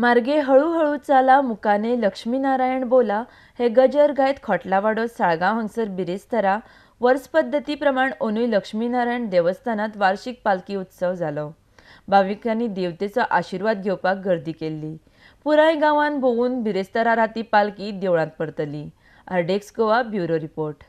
मार्गे हळूहळू चाला मुकाने लक्ष्मीनारायण बोला हे गजर गायत खोटलावाडो साळगांव हांगसर बिरेस्तारा वर्स पद्दती प्रमाण अंदूय लक्ष्मीनारायण देवस्थानात वार्षिक पालखी उत्सव जालो। भाविकांनी देवतेचो आशीर्वाद घेवपाक गर्दी केल्ली। पुराय गांवांत भोंवून बिरेस्तारा राती पालखी देवळांत परतली। आरडेक्स गोवा ब्युरो रिपोर्ट।